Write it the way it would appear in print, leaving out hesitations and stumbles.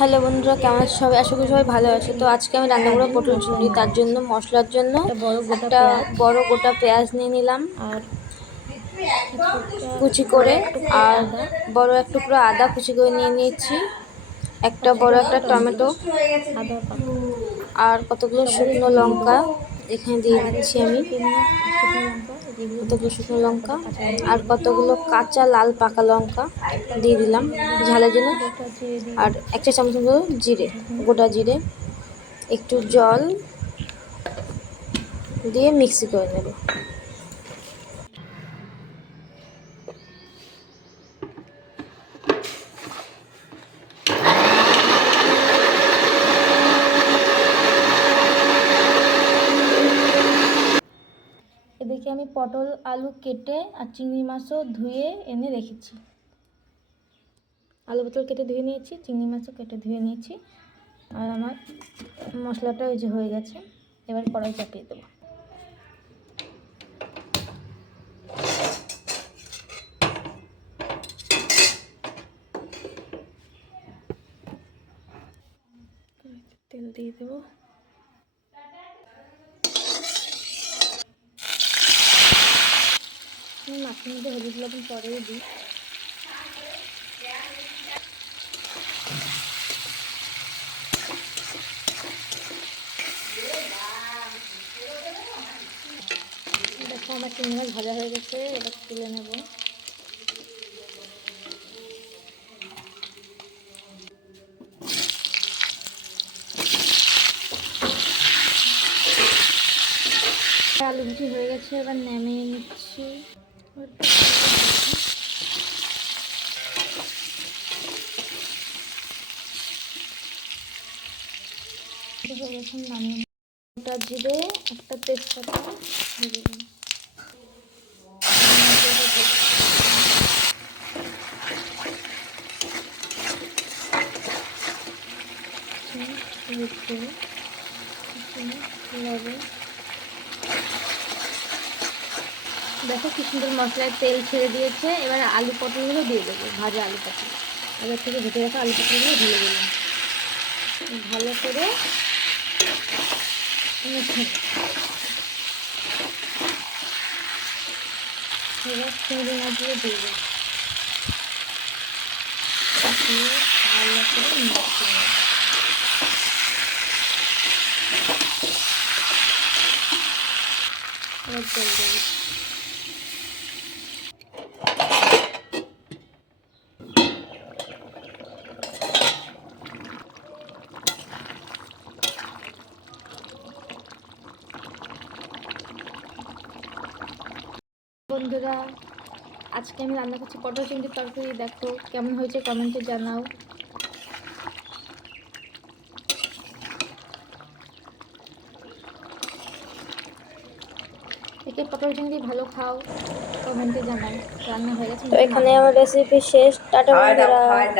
Hello বন্ধুরা, কেমন আছো সবাই? আশা করি সবাই ভালো আছে। তো আজকে আমি রান্না করবো পটল চিংড়ি। তার জন্য মশলার জন্য একটা বড় গোটা পেঁয়াজ নিয়ে নিলাম আর কুচি করে, আর বড় এক টুকরো আদা কুচি করে নিয়ে নিয়েছি, একটা বড় একটা টমেটো, আদা পাতা আর কতগুলো শুকনো লঙ্কা এখানে দিয়ে দিচ্ছি আমি, শুকনো লঙ্কা কতগুলো শুকনো লঙ্কা কাঁচা আর কতগুলো কাঁচা লাল পাকা লঙ্কা দিয়ে দিলাম ঝালের জন্য, গোটা জিরে দিয়ে আর দিচ্ছি। এক চা চামচ মতো জিরে, গোটা জিরে, একটু জল দিয়ে মিক্সি করে নেব। এদিকে আমি পটল আলু কেটে আর চিংড়ি মাছও ধুয়ে এনে রেখেছি। আলু পটল কেটে ধুয়ে নিয়েছি, চিংড়ি মাছও কেটে ধুয়ে নিয়েছি, আর আমার মশলাটা ওই যে হয়ে গেছে। এবার কড়াই চাপিয়ে দেবো। তেল দিয়ে দেবো। মাছের মধ্যে হলুদ লবণ পরেও দিই। দেখো আমার চিংড়ি মাছ ভাজা হয়ে গেছে, এবার তুলে নেব। আলু ভাজি হয়ে গেছে, এবার নামিয়ে নিচ্ছি। নামিয়ে গোটা জিরে, একটা তেজপাতা দিয়ে দিলাম। দেখো কি সুন্দর মশলায় তেল ছেড়ে দিয়েছে। এবার আলু পটলগুলো দিয়ে দেবো, ভাজা আলু পটল। এবার থেকে ভেজে রাখা আলু পটলগুলো ঢেলে দিলাম, ভালো করে এবার চিংড়ি মাছগুলো দিয়ে দেবো, ভালো করে মিশিয়ে নেব। এবার জল দেবো। বন্ধুরা, আজকে আমি রান্না করছি পটল চিংড়ির তরকারি। দেখো কেমন হয়েছে কমেন্টে জানাও। একে পটল চিংড়ি ভালো খাও, কমেন্টে জানাও। রান্না হয়ে গেছে, তো এখানে আমার রেসিপি শেষ। টাটা বন্ধুরা।